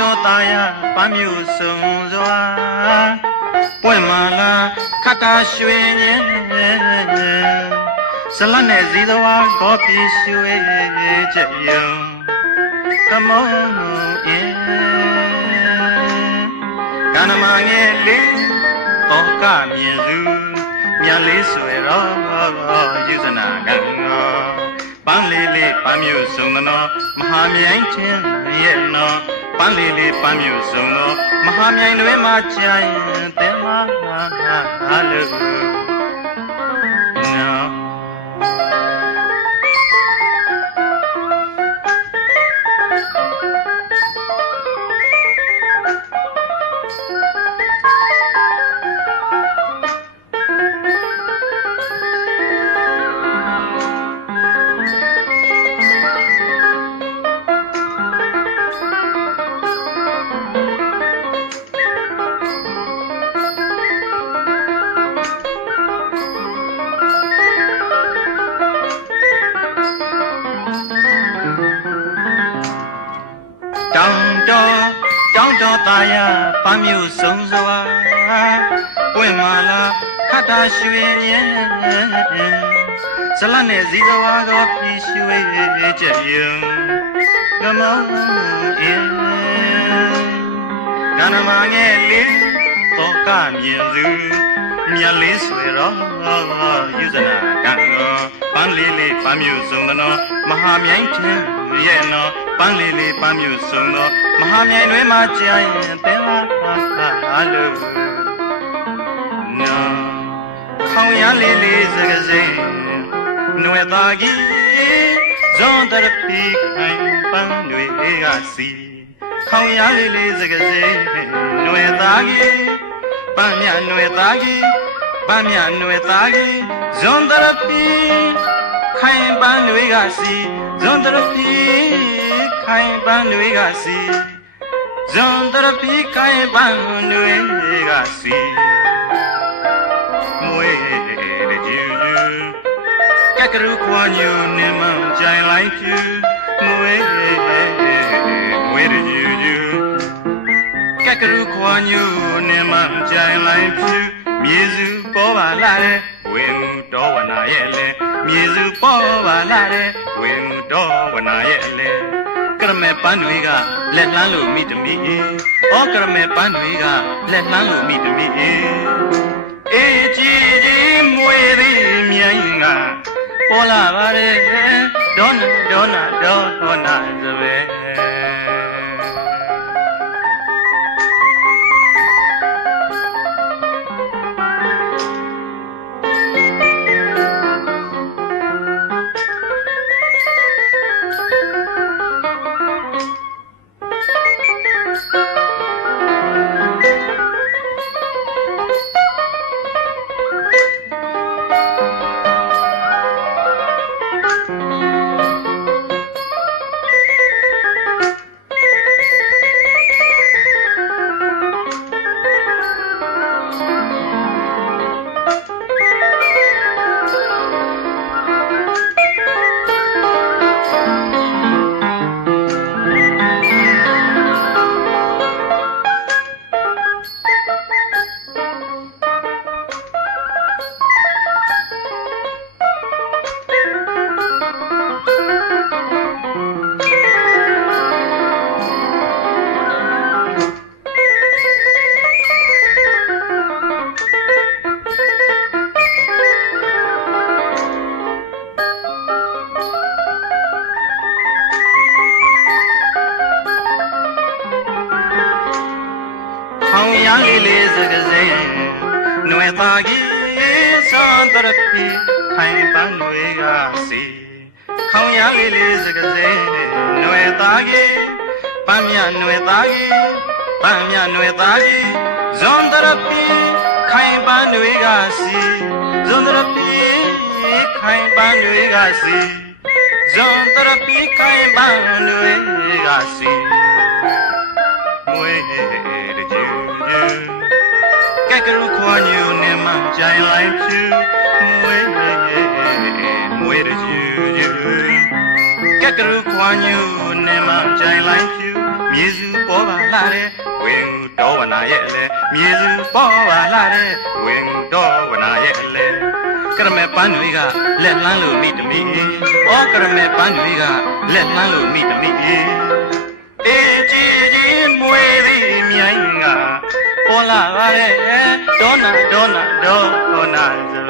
တော်တောင်းတော်သားရပန်းမျိုးစုံစွာပွင့်မာလာခတ်တာရွှေမြဲဇလတ်နဲ့ဇီသဝါကောပြေရွှေချက်ယုံကမောအင်းကနမငယ်လေးတောကမြင်စုမြလေးဆွေတော်ယူဇနာကံတော်ပန်းလေးလေးပန်းမျိုးစုံသောမဟာမြိုင်ချင်းရဲ့နော် ပန်းလေးလေးပန်းမျိုးစုံသောမဟာမြိုင်တွေမှာကြာရင်တဲမဟာလို့ တောင်းတော်သားရပန်းမျိုးစုံစွာပွင့်မာလာခတ်တာရွှေမြဲဇလတ်နဲ့ဇီသဝါကပြီးရွှေချက်ယုံကမောအင်းကနမငယ်လေးတော့ကမြင်စုမြတ်လေးဆွေတော်ယူဇနာကံတော်ပန်းလေးလေးပန်းမျိုးစုံသောမဟာမြိုင်ထင်းရဲ့နော် ပန်းလေးလေးပန်းမျိုးစုံသောမဟာမြိုင်တွေမှာကြာရင်တဲလာဟာလို့နော်ခေါင်ရလေးလေးစကစိန်နွယ်သားကြီးဇွန်တရပီခိုင်ပန်းတွေကစီခေါင်ရလေးလေးစကစိန်နွယ်သားကြီးပန်းမြနွယ်သားကြီးပန်းမြနွယ်သားကြီးဇွန်တရပီခိုင်ပန်းတွေကစီဇွန်တရပီ ခိုင်ပန်းတွေကစီဇွန်တရပီခိုင်ပန်းတွေကစီမွေရကြူကကရုခွန်ညူနေမှကြိုင်လိုက်ဖြူမွေမွေရကြူကကရုခွန်ညူနေမှကြိုင်လိုက်ဖြူမြေစုပေါ်ပါလာတဲ့ဝေမှုတော်ဝနာရဲ့လေမြေစုပေါ်ပါလာတဲ့ဝေမှုတော်ဝနာရဲ့လေက ရမေပန်းတွေကလက်လှမ်းလို့မိတမီဩကရမေပန်းတွေကလက်လှမ်းလို့မိတမီအေးကြည်ကြည်မွေသည်မြိုင်ကပေါ်လာပါရဲ့ဒေါနာဒေါနာဒေါနာစပယ် လေးလေးစကစိန်နွယ်သားကြီးစွန်တရပီခိုင်ပန်းတွေကစီခေါင်ရလေးလေးစကစိန်နွယ်သားကြီးပန်းမြနွယ်သားကြီးပန်းမြနွယ်သားကြီးဇွန်တရပီခိုင်ပန်းတွေကစီဇွန်တရပီခိုင်ပန်းတွေကစီဇွန်တရပီခိုင်ပန်းတွေကစီ ကဲကရုခွန်ညူနေမှကြိုင်လိုက်ဖြူမွေးမွေးတဲ့ကျူကျူကဲကရုခွန်ညူနေမှကြိုင်လိုက်ဖြူမြေစုပေါ်ပါလာတဲ့ဝင်းတော်ဝနာရဲ့လေမြေစုပေါ်ပါလာတဲ့ဝင်းတော်ဝနာရဲ့လေကရမဲပန်းတွေကလက်လန်းလို့မိတမိဩကရမဲပန်းတွေကလက်လန်းလို့မိတမိတေးကြီးကြီးမွေပြီးမြိုင်းက ပေါ်လာပါတဲ့ဒေါနာဒေါနာဒေါနာစပဲ